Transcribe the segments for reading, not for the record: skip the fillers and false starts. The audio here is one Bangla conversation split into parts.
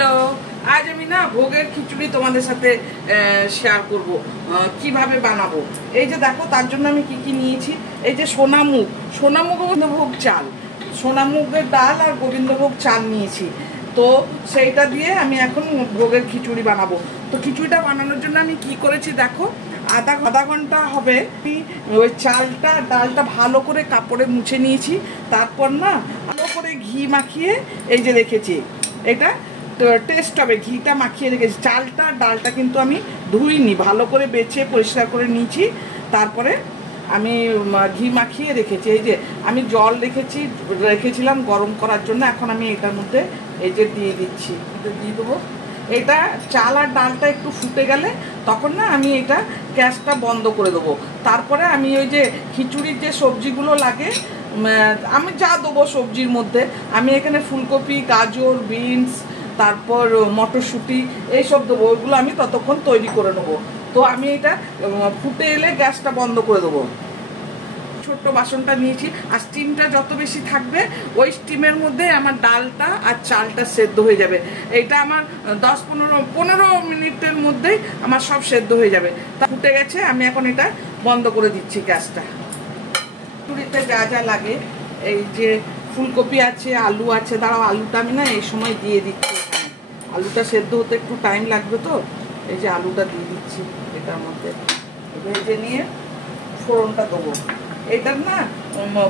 হ্যালো, আজ আমি না ভোগের খিচুড়ি তোমাদের সাথে শেয়ার করব কিভাবে বানাবো। এই যে দেখো, তার জন্য আমি কি কি নিয়েছি। এই যে সোনামুগ গোবিন্দভোগ চাল, সোনামুগের ডাল আর গোবিন্দভোগ চাল নিয়েছি। তো সেইটা দিয়ে আমি এখন ভোগের খিচুড়ি বানাবো। তো খিচুড়িটা বানানোর জন্য আমি কি করেছি দেখো, আধা ঘন্টা হবে ওই চালটা ডালটা ভালো করে কাপড়ে মুছে নিয়েছি। তারপর না ভালো করে ঘি মাখিয়ে এই যে রেখেছি। এটা টেস্ট হবে, ঘিটা মাখিয়ে রেখেছি। চালটা ডালটা কিন্তু আমি ধুইনি, ভালো করে বেছে পরিষ্কার করে নিয়েছি। তারপরে আমি ঘি মাখিয়ে রেখেছি। এই যে আমি জল রেখেছিলাম গরম করার জন্য। এখন আমি এটার মধ্যে এই যে দিয়ে দিচ্ছি, দিয়ে দেবো। এটা চাল আর ডালটা একটু ফুটে গেলে তখন না আমি এটা গ্যাসটা বন্ধ করে দেবো। তারপরে আমি ওই যে খিচুড়ির যে সবজিগুলো লাগে আমি যা দেবো সবজির মধ্যে, আমি এখানে ফুলকপি, গাজর, বিনস, তারপর মটরশুঁটি এইসব দেবো। ওইগুলো আমি ততক্ষণ তৈরি করে নেবো। তো আমি এটা ফুটে এলে গ্যাসটা বন্ধ করে দেবো। ছোট্ট বাসনটা নিয়েছি, আর স্টিমটা যত বেশি থাকবে ওই স্টিমের মধ্যে আমার ডালটা আর চালটা সেদ্ধ হয়ে যাবে। এটা আমার 10-15 মিনিটের মধ্যেই আমার সব সেদ্ধ হয়ে যাবে। তা ফুটে গেছে, আমি এখন এটা বন্ধ করে দিচ্ছি গ্যাসটা। খিচুড়িতে যা যা লাগে, এই যে ফুলকপি আছে, আলু আছে। দাঁড়াও, আলুটা আমি না এই সময় দিয়ে দিচ্ছি। আলুটা সেদ্ধ হতে একটু টাইম লাগবে, তো এই যে আলুটা দিয়ে দিচ্ছি এটার মধ্যে। ভেজে নিয়ে ফোড়নটা দেবো। এটার না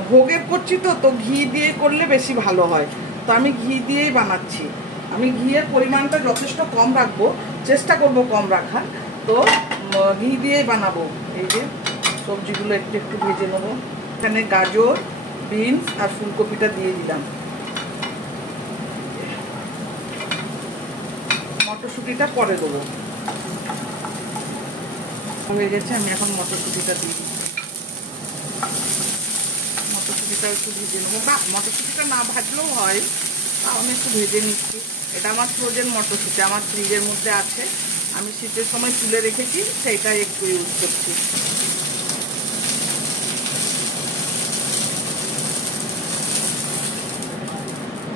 ভোগের করছি, তো ঘি দিয়ে করলে বেশি ভালো হয়। তো আমি ঘি দিয়েই বানাচ্ছি। আমি ঘিয়ের পরিমাণটা যথেষ্ট কম রাখবো, চেষ্টা করবো কম রাখার। তো ঘি দিয়েই বানাবো। এই যে সবজিগুলো একটু একটু ভেজে নেবো। এখানে গাজর, বিনস আর ফুলকপিটা দিয়ে দিলাম। মটরশুঁটিটা পরে দেবো। হয়ে গেছে, আমি এখন মটরশুঁটিটা দিয়ে দিচ্ছি। মটরশুঁটিটা একটু ভেজে নেবো, বা মটরশুঁটিটা না ভাজলেও হয়, তাও আমি একটু ভেজে নিচ্ছি। এটা আমার ফ্রোজেন মটরশুঁটি, আমার ফ্রিজের মধ্যে আছে। আমি শীতের সময় তুলে রেখেছি, সেইটাই একটু ইউজ করছি।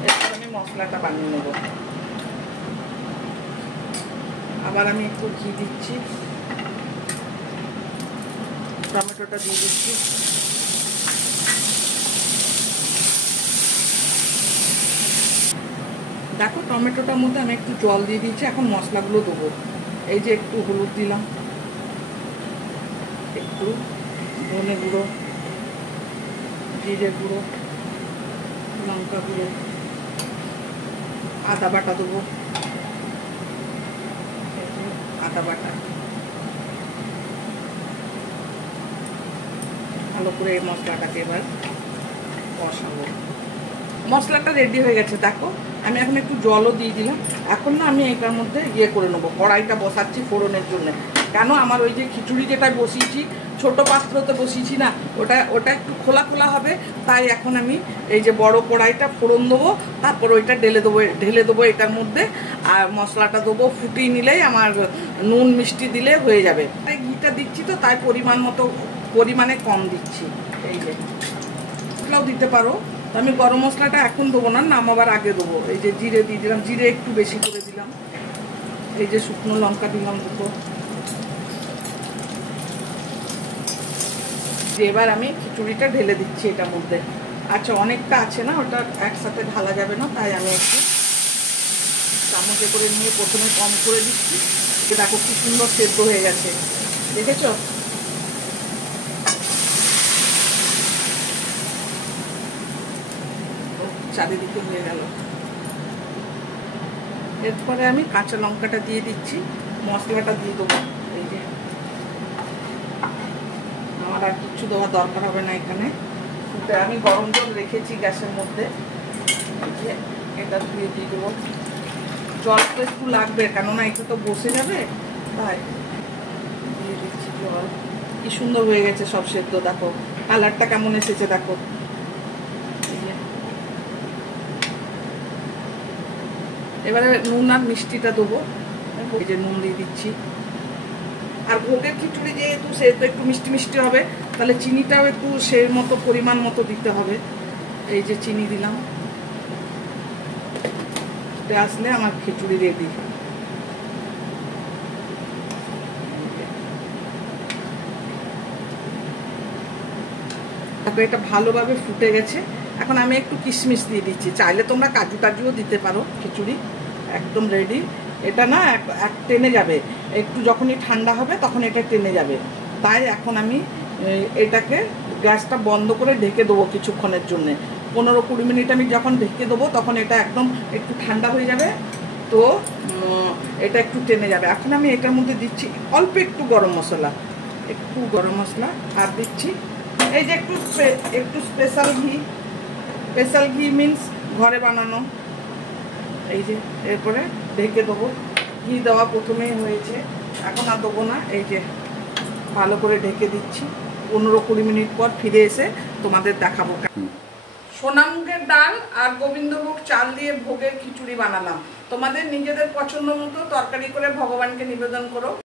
এরপর আমি মশলাটা বানিয়ে নেব। আবার আমি একটু ঘি দিচ্ছি, টমেটোটা দিয়ে দিচ্ছি। দেখো, টমেটোটার মধ্যে আমি একটু জল দিয়ে দিচ্ছি। এখন মশলাগুলো দেবো। এই যে একটু হলুদ দিলাম, একটু ধনে গুঁড়ো, জিরে গুঁড়ো, লঙ্কা গুঁড়ো, আদা বাটা দেবো। আদা বাটা ভালো করে এই মশলাটাকে এবার কষাবো। মশলাটা রেডি হয়ে গেছে। দেখো, আমি এখন একটু জলও দিয়ে দিলাম। এখন না আমি এটার মধ্যে করে নেবো। কড়াইটা বসাচ্ছি ফোড়নের জন্য। কেন, আমার ওই যে খিচুড়ি যেটা বসিয়েছি ছোট পাত্রতে বসিয়েছি না, ওটা একটু খোলা হবে। তাই এখন আমি এই যে বড় কড়াইটা ফোড়ন দেবো, তারপর ওইটা ঢেলে দেবো এটার মধ্যে। আর মশলাটা দেবো, ফুটিয়ে নিলেই আমার নুন মিষ্টি দিলে হয়ে যাবে। ঘিটা দিচ্ছি তো, তাই পরিমাণে কম দিচ্ছি। এই যে মশলাও দিতে পারো। আমি গরম মশলাটা এখন দেবো না, নামাবার আগে দেবো। এই যে জিরে দিয়ে দিলাম, জিরে একটু বেশি করে দিলাম। এই যে শুকনো লঙ্কা দিলাম দুটো। এবার আমি খিচুড়িটা ঢেলে দিচ্ছি এটার মধ্যে। আচ্ছা, অনেকটা আছে না, ওটা একসাথে ঢালা যাবে না, তাই আমি একটু চামচে করে নিয়ে প্রথমে কম করে দিচ্ছি। দেখো কি সুন্দর সেদ্ধ হয়ে গেছে, দেখেছো? চারিদিকে হয়ে গেল। এরপরে আমি কাঁচা লঙ্কাটা দিয়ে দিচ্ছি, মশলাটা দিয়ে দেবো। এই যে আমার আর কিছু দেওয়ার দরকার হবে না এখানে। আমি গরম জল রেখেছি গ্যাসের মধ্যে, এটা দিয়ে দেবো। জল তো একটু লাগবে, কেননা এটা তো বসে যাবে, তাই দিয়ে দিচ্ছি জল। কি সুন্দর হয়ে গেছে সব সেদ্ধ। দেখো কালারটা কেমন এসেছে, দেখো। এবারে নুন আর মিষ্টিটা দেবো। এই যে নুন দিয়ে দিচ্ছি। আর ভোগের খিচুড়ি যেহেতু সেহেতু একটু মিষ্টি মিষ্টি হবে, তাহলে চিনিটাও একটু সেই মতো পরিমাণ মতো দিতে হবে। এই যে চিনি দিলাম। ফুটে আসলে আমার খিচুড়ি রেডি। এটা ভালোভাবে ফুটে গেছে। এখন আমি একটু কিশমিশ দিয়ে দিচ্ছি, চাইলে তোমরা কাজু টাজুও দিতে পারো। খিচুড়ি একদম রেডি। এটা না এক টেনে যাবে, একটু যখনই ঠান্ডা হবে তখন এটা টেনে যাবে। তাই এখন আমি এটাকে গ্যাসটা বন্ধ করে ঢেকে দেবো কিছুক্ষণের জন্য। 15-20 মিনিট আমি যখন ঢেকে দেবো তখন এটা একদম একটু ঠান্ডা হয়ে যাবে, তো এটা একটু টেনে যাবে। এখন আমি এটার মধ্যে দিচ্ছি অল্প একটু গরম মশলা, আর দিচ্ছি এই যে একটু স্পেশাল ঘি। স্পেশাল ঘি মিন্স ঘরে বানানো। এই যে এরপরে ঢেকে দেবো। ঘি দেওয়া প্রথমেই হয়েছে, এখন আর দেবো না। এই যে ভালো করে ঢেকে দিচ্ছি। 15-20 মিনিট পর ফিরে এসে তোমাদের দেখাবো। সোনামুগের ডাল আর গোবিন্দভোগ চাল দিয়ে ভোগের খিচুড়ি বানালাম। তোমাদের নিজেদের পছন্দ মতো তরকারি করে ভগবানকে নিবেদন করো।